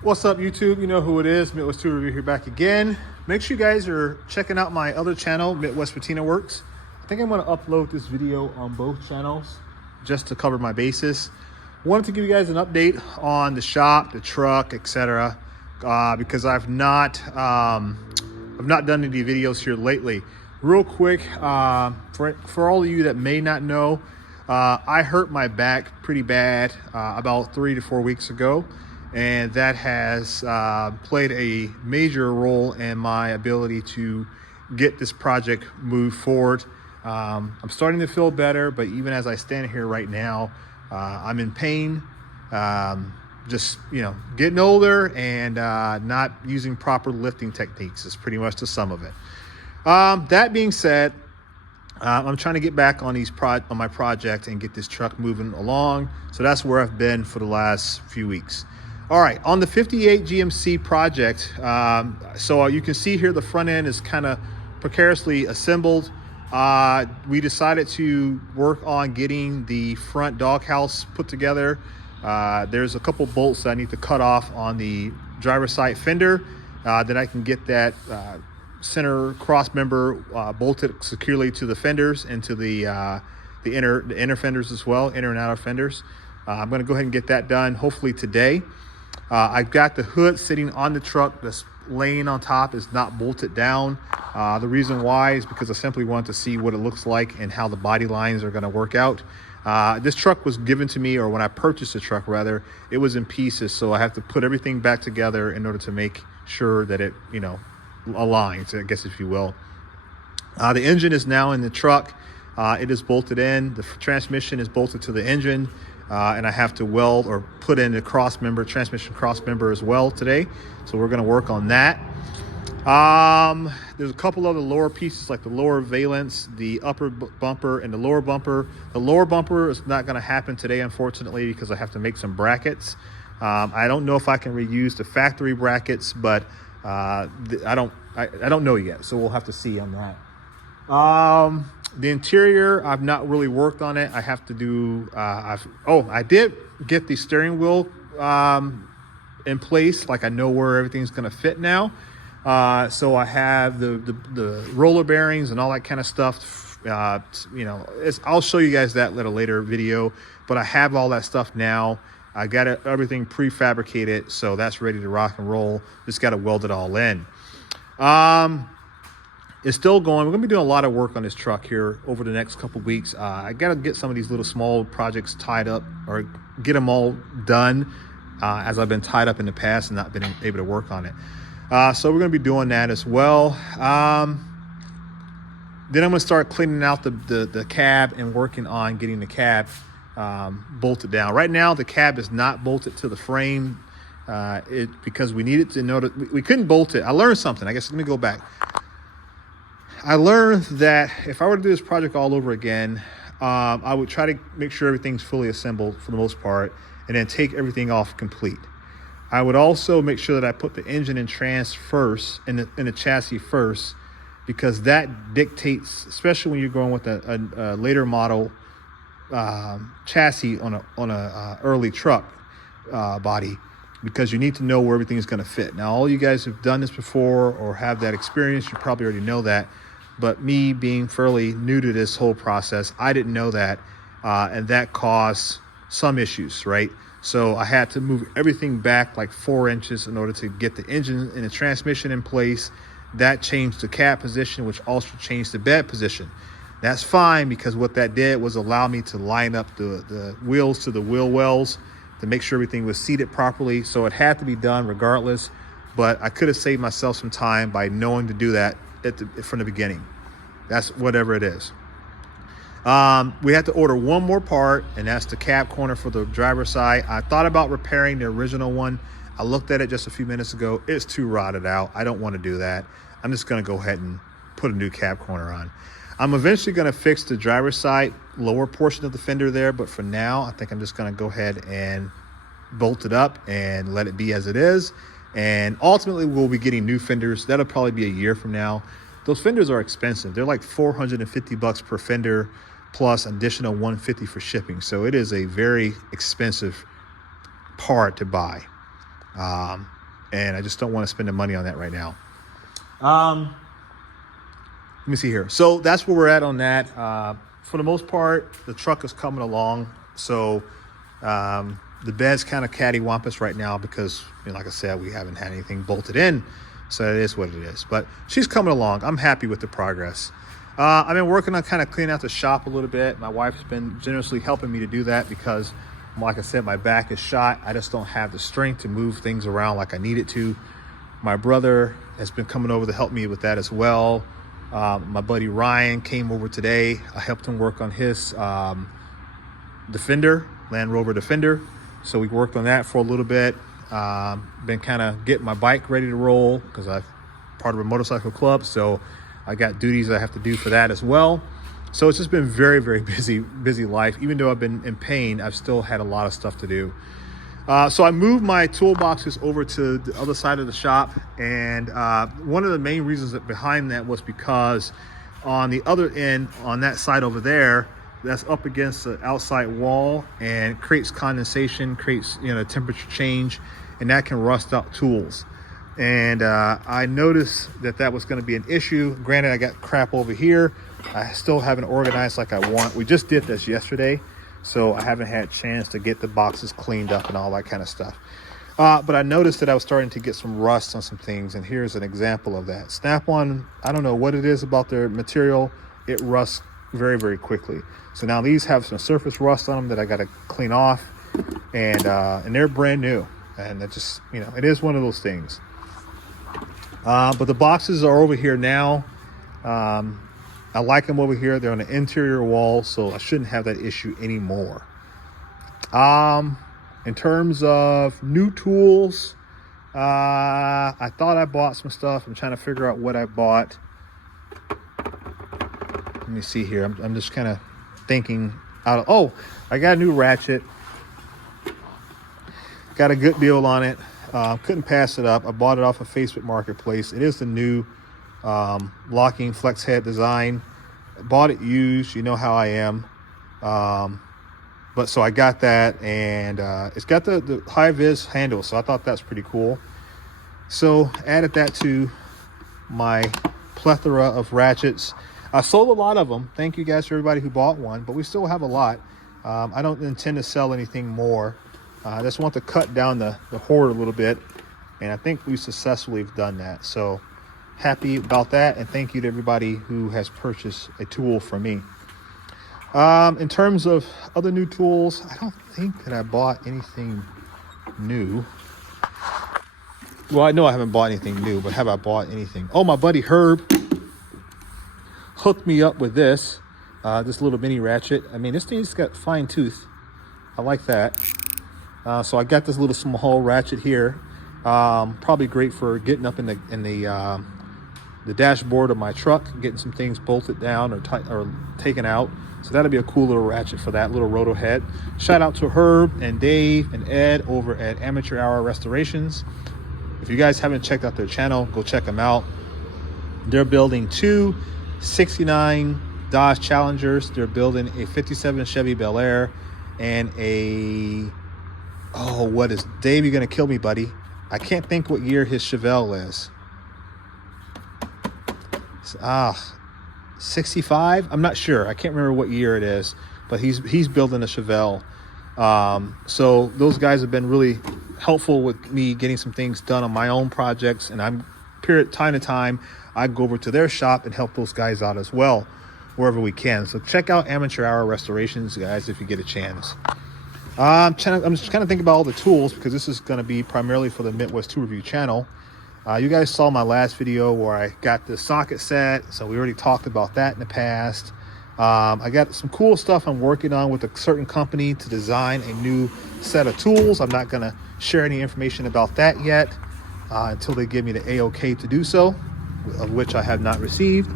What's up, YouTube? You know who it is. Midwest Tour Review here back again. Make sure you guys are checking out my other channel, Midwest Patina Works. I think I'm going to upload this video on both channels just to cover my bases. Wanted to give you guys an update on the shop, the truck, etc. Because I've not done any videos here lately. Real quick, for all of you that may not know, I hurt my back pretty bad about 3 to 4 weeks ago. And that has played a major role in my ability to get this project moved forward. I'm starting to feel better, but even as I stand here right now, I'm in pain. Just, getting older and not using proper lifting techniques is pretty much the sum of it. That being said, I'm trying to get back on my project and get this truck moving along. So that's where I've been for the last few weeks. All right, on the 58 GMC project, so you can see here the front end is kind of precariously assembled. We decided to work on getting the front doghouse put together. There's a couple bolts that I need to cut off on the driver's side fender. Then I can get that center cross member bolted securely to the fenders and to the inner fenders as well, inner and outer fenders. I'm going to go ahead and get that done hopefully today. I've got the hood sitting on the truck that's laying on top, is not bolted down. The reason why is because I simply want to see what it looks like and how the body lines are going to work out. This truck was given to me, or when I purchased the truck rather, it was in pieces, so I have to put everything back together in order to make sure that it aligns, I guess, if you will. The engine is now in the truck. It is bolted in. The transmission is bolted to the engine. And I have to weld or put in a transmission cross member as well today. So we're going to work on that. There's a couple other lower pieces like the lower valence, the upper bumper, and the lower bumper. The lower bumper is not going to happen today, unfortunately, because I have to make some brackets. I don't know if I can reuse the factory brackets, but I don't know yet. So we'll have to see on that. The interior, I've not really worked on it. I have to do, I did get the steering wheel in place. Like, I know where everything's going to fit now. So I have the roller bearings and all that kind of stuff. I'll show you guys that in a later video, but I have all that stuff now. I got everything prefabricated, so that's ready to rock and roll. Just got to weld it all in. It's still going. We're going to be doing a lot of work on this truck here over the next couple weeks. I got to get some of these little small projects tied up or get them all done as I've been tied up in the past and not been able to work on it. So we're going to be doing that as well. Then I'm going to start cleaning out the cab and working on getting the cab bolted down. Right now, the cab is not bolted to the frame because we needed to know that we couldn't bolt it. I learned something. I guess let me go back. I learned that if I were to do this project all over again, I would try to make sure everything's fully assembled for the most part, and then take everything off complete. I would also make sure that I put the engine and trans first, in the chassis first, because that dictates, especially when you're going with a later model chassis on a early truck body, because you need to know where everything is going to fit. Now, all you guys who've done this before or have that experience, you probably already know that. But me being fairly new to this whole process, I didn't know that, and that caused some issues, right? So I had to move everything back like 4 inches in order to get the engine and the transmission in place. That changed the cab position, which also changed the bed position. That's fine, because what that did was allow me to line up the wheels to the wheel wells to make sure everything was seated properly. So it had to be done regardless, but I could have saved myself some time by knowing to do that from the beginning. That's whatever it is. We had to order one more part, and that's the cab corner for the driver's side. I thought about repairing the original one. I looked at it just a few minutes ago. It's too rotted out. I don't want to do that. I'm just going to go ahead and put a new cab corner on. I'm eventually going to fix the driver's side lower portion of the fender there, but for now, I think I'm just going to go ahead and bolt it up and let it be as it is. And ultimately, we'll be getting new fenders. That'll probably be a year from now. Those fenders are expensive. They're like $450 per fender, plus additional $150 for shipping. So it is a very expensive part to buy. And I just don't want to spend the money on that right now. Let me see here. So that's where we're at on that. For the most part, the truck is coming along. So the bed's kind of cattywampus right now because, like I said, we haven't had anything bolted in. So it is what it is. But she's coming along. I'm happy with the progress. I've been working on kind of cleaning out the shop a little bit. My wife's been generously helping me to do that because, like I said, my back is shot. I just don't have the strength to move things around like I need it to. My brother has been coming over to help me with that as well. My buddy Ryan came over today. I helped him work on his Defender, Land Rover Defender. So we worked on that for a little bit. Been kind of getting my bike ready to roll because I'm part of a motorcycle club. So I got duties I have to do for that as well. So it's just been very, very busy life. Even though I've been in pain, I've still had a lot of stuff to do. So I moved my toolboxes over to the other side of the shop. And one of the main reasons behind that was because on the other end, on that side over there, that's up against the outside wall and creates condensation, creates temperature change, and that can rust out tools. And I noticed that was going to be an issue. Granted, I got crap over here. I still haven't organized like I want. We just did this yesterday, so I haven't had a chance to get the boxes cleaned up and all that kind of stuff. But I noticed that I was starting to get some rust on some things, and here's an example of that. Snap-on, I don't know what it is about their material. It rusts very, very quickly. So now these have some surface rust on them that I got to clean off, and they're brand new. And it just, it is one of those things. But the boxes are over here now. I like them over here. They're on the interior wall, so I shouldn't have that issue anymore. In terms of new tools, I thought I bought some stuff. I'm trying to figure out what I bought. Let me see here. I'm just kind of thinking out of, oh, I got a new ratchet. Got a good deal on it. Couldn't pass it up. I bought it off of Facebook Marketplace. It is the new locking flex head design. Bought it used. You know how I am. But so I got that, and it's got the high vis handle, so I thought that's pretty cool. So added that to my plethora of ratchets. I sold a lot of them. Thank you guys for everybody who bought one, but we still have a lot. I don't intend to sell anything more. I just want to cut down the hoard a little bit, and I think we successfully have done that. So happy about that, and thank you to everybody who has purchased a tool from me. In terms of other new tools, I don't think that I bought anything new. Well, I know I haven't bought anything new, but have I bought anything? Oh, my buddy Herb hooked me up with this little mini ratchet. I mean, this thing's got fine tooth. I like that. So I got this little small ratchet here. Probably great for getting up in the dashboard of my truck, getting some things bolted down or taken out. So that'll be a cool little ratchet for that little roto head. Shout out to Herb and Dave and Ed over at Amateur Hour Restorations. If you guys haven't checked out their channel, go check them out. They're building two 69 Dodge Challengers. They're building a 57 Chevy Bel Air and a, what is, Dave, you're gonna kill me, buddy. I can't think what year his Chevelle is. 65. I'm not sure. I can't remember what year it is, but he's building a Chevelle. So those guys have been really helpful with me getting some things done on my own projects, and I'm time to time I go over to their shop and help those guys out as well wherever we can. So check out Amateur Hour Restorations, guys, if you get a chance. I'm just kind of thinking about all the tools because this is going to be primarily for the Midwest Tool Review channel. You guys saw my last video where I got the socket set, so we already talked about that in the past. I got some cool stuff I'm working on with a certain company to design a new set of tools. I'm not going to share any information about that yet until they give me the A-OK to do so, of which I have not received.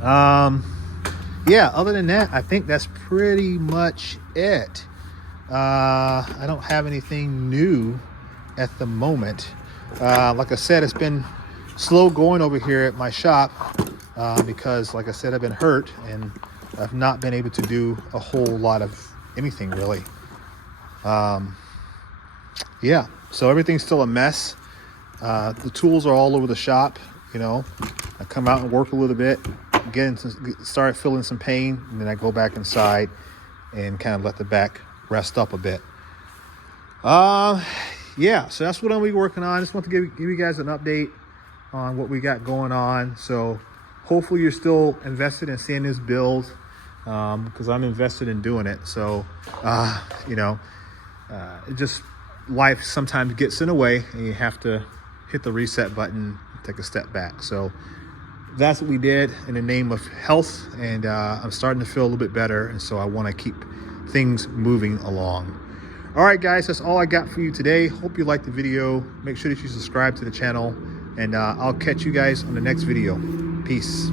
Yeah, other than that, I think that's pretty much it. I don't have anything new at the moment. Like I said, it's been slow going over here at my shop because, like I said, I've been hurt and I've not been able to do a whole lot of anything really. yeah, so everything's still a mess. The tools are all over the shop. You know, I come out and work a little bit, start feeling some pain, and then I go back inside and kind of let the back rest up a bit. Yeah, so that's what I'm gonna be working on. I just want to give you guys an update on what we got going on. So hopefully you're still invested in seeing this build, because I'm invested in doing it. So you know, it just, life sometimes gets in the way and you have to hit the reset button, take a step back. So that's what we did in the name of health, and I'm starting to feel a little bit better, and so I want to keep things moving along. All right, guys, that's all I got for you today. Hope you liked the video. Make sure that you subscribe to the channel, and I'll catch you guys on the next video. Peace.